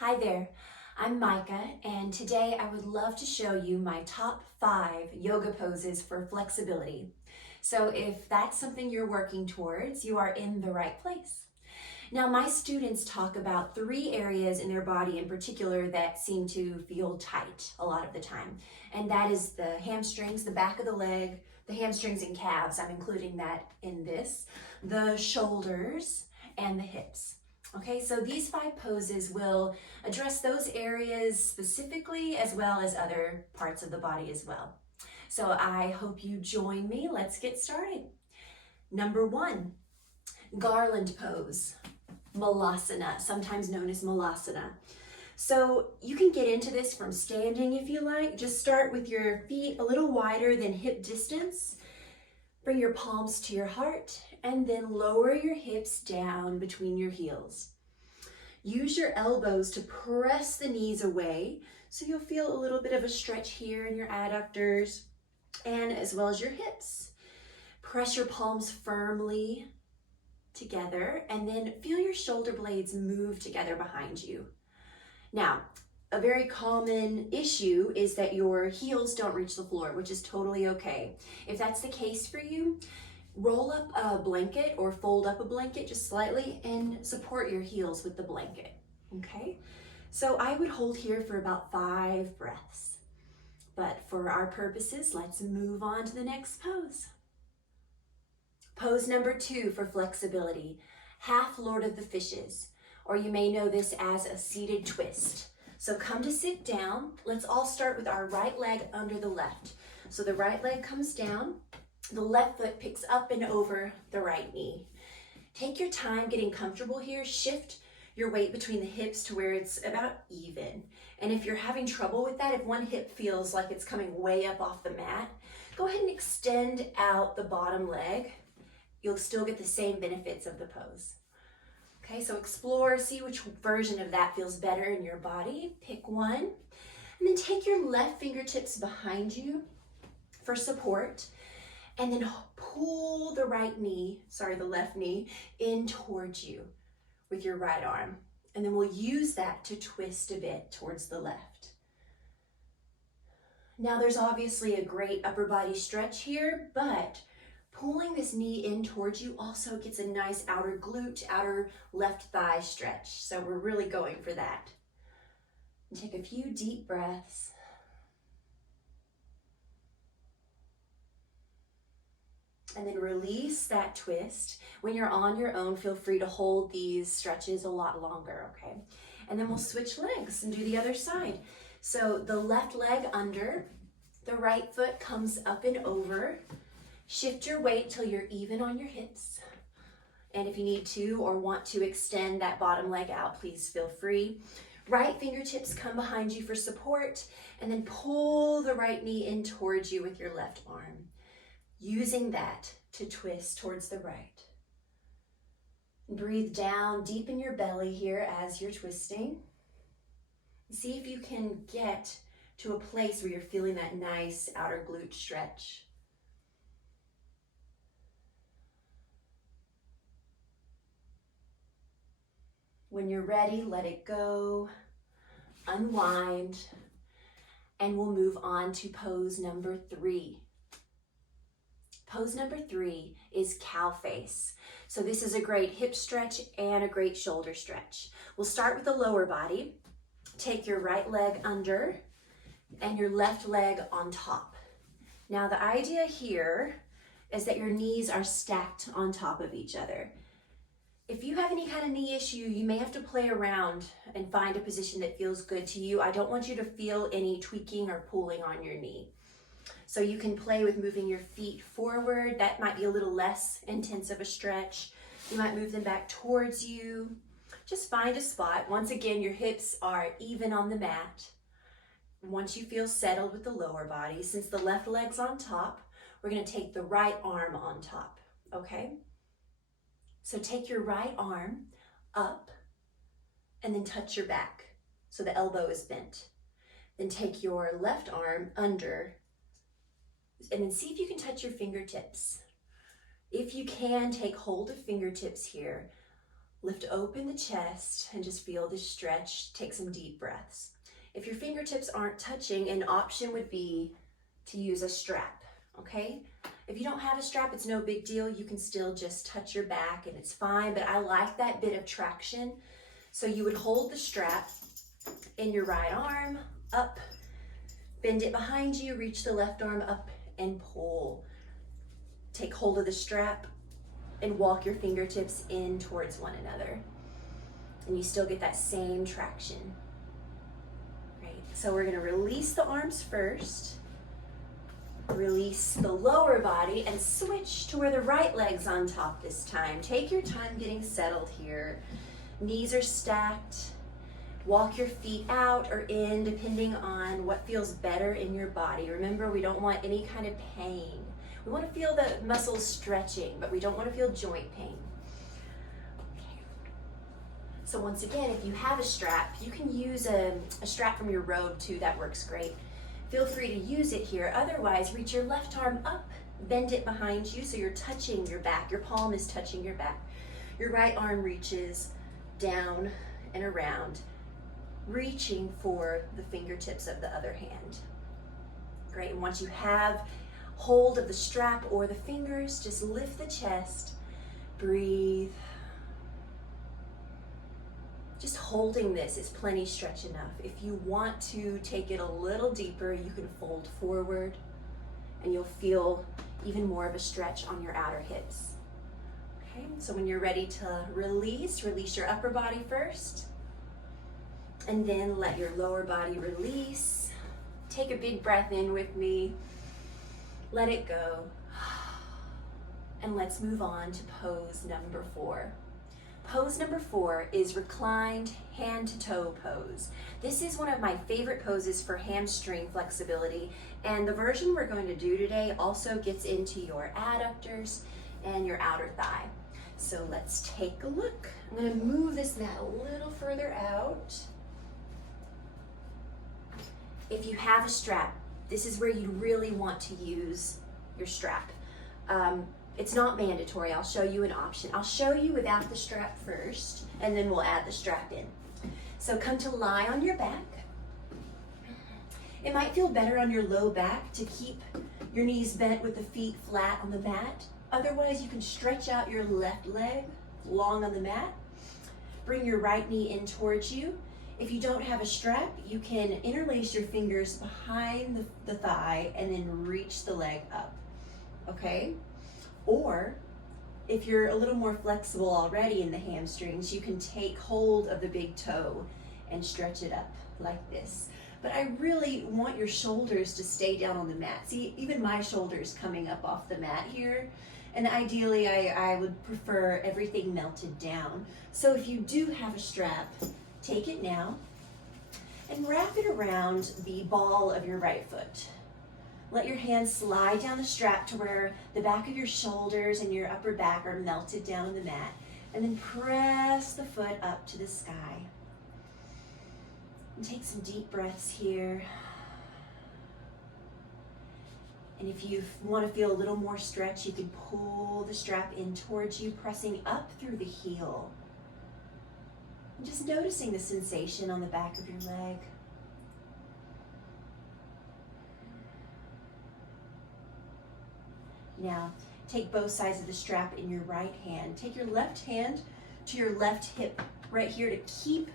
Hi there, I'm Micah, and today I would love to show you my top 5 yoga poses for flexibility. So if that's something you're working towards, you are in the right place. Now, my students talk about 3 areas in their body in particular that seem to feel tight a lot of the time. And that is the hamstrings, the back of the leg, the hamstrings and calves, I'm including that in this, the shoulders, and the hips. Okay, so these 5 poses will address those areas specifically as well as other parts of the body as well. So I hope you join me. Let's get started. Number 1, garland pose. Malasana, sometimes known as Malasana. So you can get into this from standing if you like. Just start with your feet a little wider than hip distance. Bring your palms to your heart and then lower your hips down between your heels. Use your elbows to press the knees away so you'll feel a little bit of a stretch here in your adductors and as well as your hips. Press your palms firmly together and then feel your shoulder blades move together behind you. Now, a very common issue is that your heels don't reach the floor, which is totally okay. If that's the case for you, roll up a blanket or fold up a blanket just slightly and support your heels with the blanket, okay? So I would hold here for about 5 breaths. But for our purposes, let's move on to the next pose. Pose number 2 for flexibility, half Lord of the Fishes, or you may know this as a seated twist. So come to sit down. Let's all start with our right leg under the left. So the right leg comes down, the left foot picks up and over the right knee. Take your time getting comfortable here. Shift your weight between the hips to where it's about even. And if you're having trouble with that, if one hip feels like it's coming way up off the mat, go ahead and extend out the bottom leg. You'll still get the same benefits of the pose. Okay, so explore, see which version of that feels better in your body. Pick one, and then take your left fingertips behind you for support, and then pull the left knee in towards you with your right arm. And then we'll use that to twist a bit towards the left. Now there's obviously a great upper body stretch here, but pulling this knee in towards you also gets a nice outer glute, outer left thigh stretch. So we're really going for that. And take a few deep breaths. And then release that twist. When you're on your own, feel free to hold these stretches a lot longer, okay? And then we'll switch legs and do the other side. So the left leg under, the right foot comes up and over. Shift your weight till you're even on your hips. And if you need to or want to extend that bottom leg out, please feel free. Right fingertips come behind you for support, and then pull the right knee in towards you with your left arm, using that to twist towards the right. Breathe down deep in your belly here as you're twisting. See if you can get to a place where you're feeling that nice outer glute stretch. When you're ready, let it go, unwind, and we'll move on to pose number 3. Pose number 3 is cow face. So this is a great hip stretch and a great shoulder stretch. We'll start with the lower body. Take your right leg under and your left leg on top. Now the idea here is that your knees are stacked on top of each other. If you have any kind of knee issue, you may have to play around and find a position that feels good to you. I don't want you to feel any tweaking or pulling on your knee. So you can play with moving your feet forward. That might be a little less intense of a stretch. You might move them back towards you. Just find a spot. Once again, your hips are even on the mat. Once you feel settled with the lower body, since the left leg's on top, we're going to take the right arm on top, okay? So take your right arm up and then touch your back so the elbow is bent. Then take your left arm under and then see if you can touch your fingertips. If you can, take hold of fingertips here. Lift open the chest and just feel the stretch. Take some deep breaths. If your fingertips aren't touching, an option would be to use a strap, okay? If you don't have a strap, it's no big deal. You can still just touch your back and it's fine, but I like that bit of traction. So you would hold the strap in your right arm, up, bend it behind you, reach the left arm up and pull. Take hold of the strap and walk your fingertips in towards one another. And you still get that same traction. Great. So we're gonna release the arms first, release the lower body, and switch to where the right leg's on top this time. Take your time getting settled here. Knees are stacked. Walk your feet out or in, depending on what feels better in your body. Remember, we don't want any kind of pain. We want to feel the muscles stretching, but we don't want to feel joint pain. Okay. So once again, if you have a strap, you can use a strap from your robe too. That works great. Feel free to use it here. Otherwise, reach your left arm up, bend it behind you so you're touching your back. Your palm is touching your back. Your right arm reaches down and around, reaching for the fingertips of the other hand. Great, and once you have hold of the strap or the fingers, just lift the chest, breathe. Just holding this is plenty stretch enough. If you want to take it a little deeper, you can fold forward and you'll feel even more of a stretch on your outer hips. Okay, so when you're ready to release your upper body first, and then let your lower body release. Take a big breath in with me. Let it go. And let's move on to pose number 4. Pose number 4 is reclined hand to toe pose. This is one of my favorite poses for hamstring flexibility, and the version we're going to do today also gets into your adductors and your outer thigh. So let's take a look. I'm going to move this mat a little further out. If you have a strap, this is where you really want to use your strap. It's not mandatory. I'll show you an option. I'll show you without the strap first, and then we'll add the strap in. So come to lie on your back. It might feel better on your low back to keep your knees bent with the feet flat on the mat. Otherwise, you can stretch out your left leg long on the mat. Bring your right knee in towards you. If you don't have a strap, you can interlace your fingers behind the thigh and then reach the leg up, okay? Or if you're a little more flexible already in the hamstrings, you can take hold of the big toe and stretch it up like this. But I really want your shoulders to stay down on the mat. See, even my shoulders coming up off the mat here. And ideally, I would prefer everything melted down. So if you do have a strap, take it now and wrap it around the ball of your right foot. Let your hands slide down the strap to where the back of your shoulders and your upper back are melted down on the mat. And then press the foot up to the sky. And take some deep breaths here. And if you want to feel a little more stretch, you can pull the strap in towards you, pressing up through the heel. And just noticing the sensation on the back of your leg. Now, take both sides of the strap in your right hand. Take your left hand to your left hip right here to keep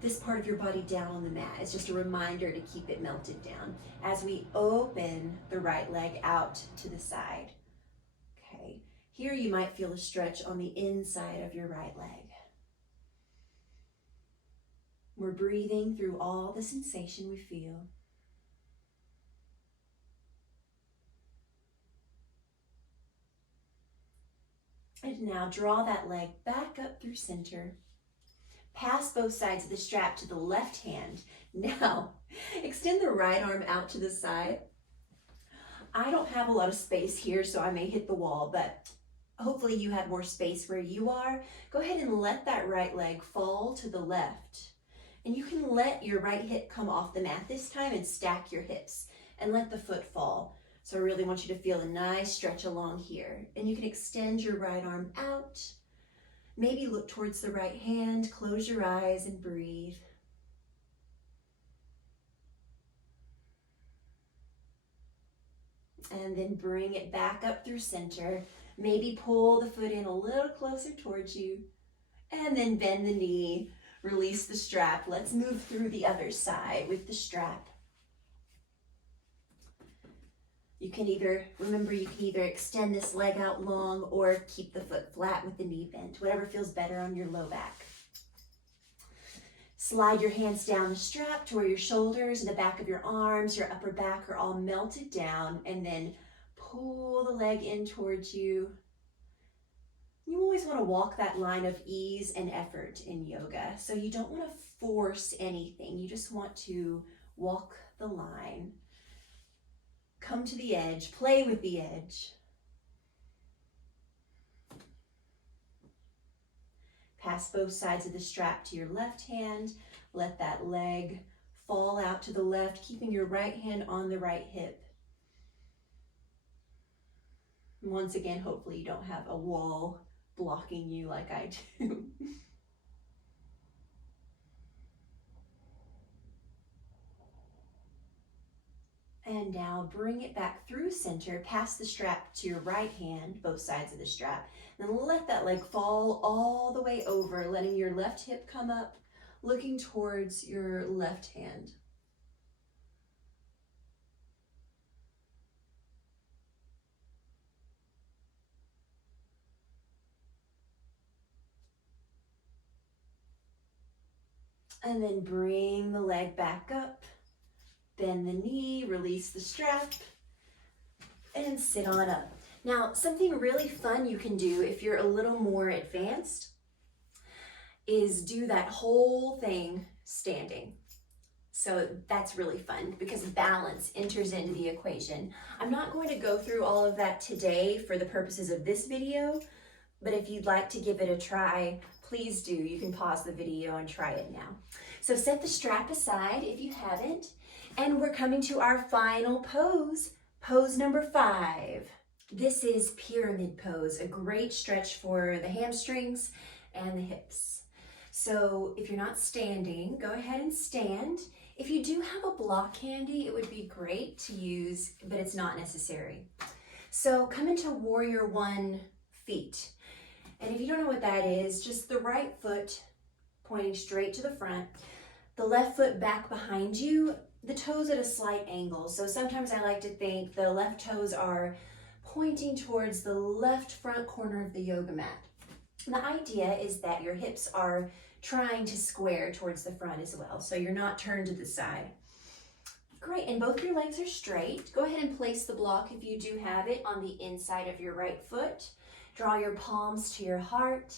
this part of your body down on the mat. It's just a reminder to keep it melted down as we open the right leg out to the side. Okay, here you might feel a stretch on the inside of your right leg. We're breathing through all the sensation we feel. And now draw that leg back up through center. Pass both sides of the strap to the left hand. Now, extend the right arm out to the side. I don't have a lot of space here, so I may hit the wall, but hopefully you have more space where you are. Go ahead and let that right leg fall to the left. And you can let your right hip come off the mat this time and stack your hips and let the foot fall. So I really want you to feel a nice stretch along here. And you can extend your right arm out. Maybe look towards the right hand, close your eyes and breathe. And then bring it back up through center. Maybe pull the foot in a little closer towards you. And then bend the knee, release the strap. Let's move through the other side with the strap. You can either extend this leg out long or keep the foot flat with the knee bent, whatever feels better on your low back. Slide your hands down the strap to where your shoulders and the back of your arms, your upper back are all melted down, and then pull the leg in towards you. You always want to walk that line of ease and effort in yoga. So you don't want to force anything. You just want to walk the line. Come to the edge, play with the edge. Pass both sides of the strap to your left hand. Let that leg fall out to the left, keeping your right hand on the right hip. Once again, hopefully you don't have a wall blocking you like I do. And now bring it back through center, pass the strap to your right hand, both sides of the strap. Then let that leg fall all the way over, letting your left hip come up, looking towards your left hand. And then bring the leg back up, bend the knee, release the strap, and sit on up. Now, something really fun you can do if you're a little more advanced is do that whole thing standing. So that's really fun because balance enters into the equation. I'm not going to go through all of that today for the purposes of this video, but if you'd like to give it a try, please do. You can pause the video and try it now. So set the strap aside if you haven't, and we're coming to our final pose, pose number 5. This is pyramid pose, a great stretch for the hamstrings and the hips. So if you're not standing, go ahead and stand. If you do have a block handy, it would be great to use, but it's not necessary. So come into warrior 1 feet. And if you don't know what that is, just the right foot pointing straight to the front, the left foot back behind you, the toes at a slight angle. So sometimes I like to think the left toes are pointing towards the left front corner of the yoga mat. And the idea is that your hips are trying to square towards the front as well, so you're not turned to the side. Great, and both your legs are straight. Go ahead and place the block, if you do have it, on the inside of your right foot. Draw your palms to your heart.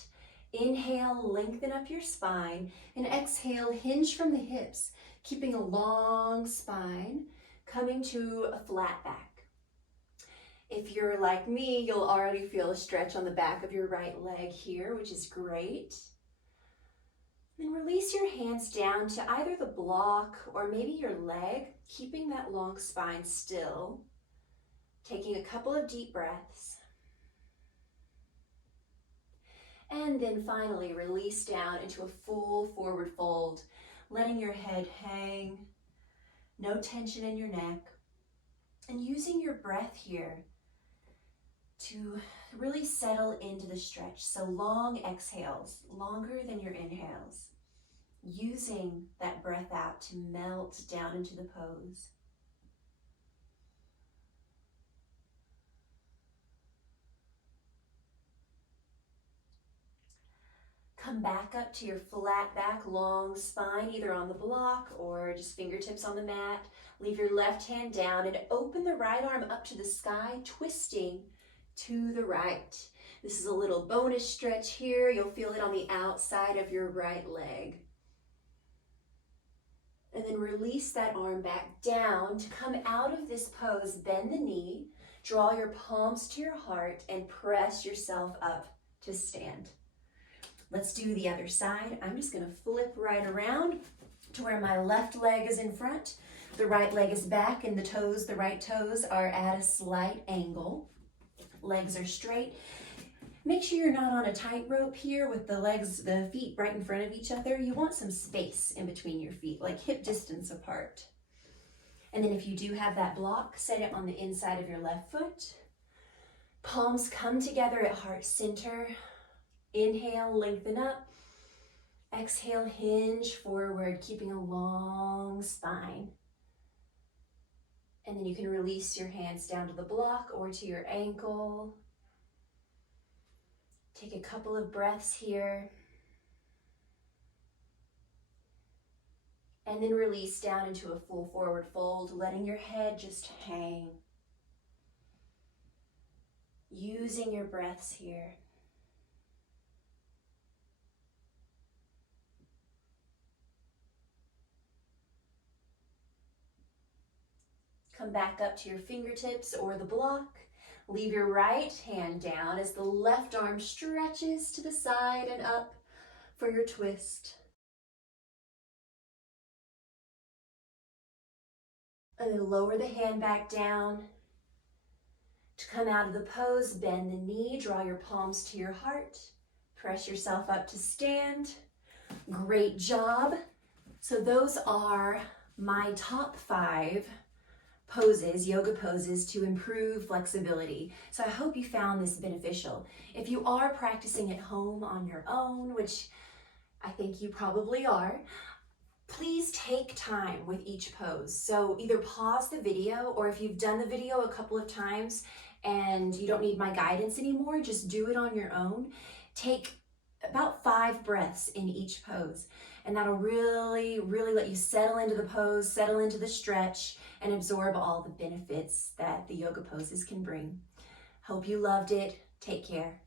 Inhale, lengthen up your spine, and exhale, hinge from the hips, keeping a long spine, coming to a flat back. If you're like me, you'll already feel a stretch on the back of your right leg here, which is great. Then release your hands down to either the block or maybe your leg, keeping that long spine still. Taking a couple of deep breaths. And then finally release down into a full forward fold, letting your head hang, no tension in your neck, and using your breath here to really settle into the stretch. So long exhales, longer than your inhales, using that breath out to melt down into the pose. Come back up to your flat back, long spine, either on the block or just fingertips on the mat. Leave your left hand down and open the right arm up to the sky, twisting to the right. This is a little bonus stretch here. You'll feel it on the outside of your right leg. And then release that arm back down. To come out of this pose, bend the knee, draw your palms to your heart, and press yourself up to stand. Let's do the other side. I'm just going to flip right around to where my left leg is in front, the right leg is back, and the right toes are at a slight angle. Legs are straight. Make sure you're not on a tightrope here with the feet right in front of each other. You want some space in between your feet, like hip distance apart. And then if you do have that block, set it on the inside of your left foot. Palms come together at heart center. Inhale, lengthen up. Exhale, hinge forward, keeping a long spine. And then you can release your hands down to the block or to your ankle. Take a couple of breaths here. And then release down into a full forward fold, letting your head just hang. Using your breaths here. Come back up to your fingertips or the block. Leave your right hand down as the left arm stretches to the side and up for your twist. And then lower the hand back down. To come out of the pose, bend the knee, draw your palms to your heart. Press yourself up to stand. Great job. So those are my top 5 poses, yoga poses to improve flexibility. So I hope you found this beneficial. If you are practicing at home on your own, which I think you probably are, please take time with each pose. So either pause the video, or if you've done the video a couple of times and you don't need my guidance anymore, just do it on your own. Take about 5 breaths in each pose. And that'll really, really let you settle into the pose, settle into the stretch, and absorb all the benefits that the yoga poses can bring. Hope you loved it. Take care.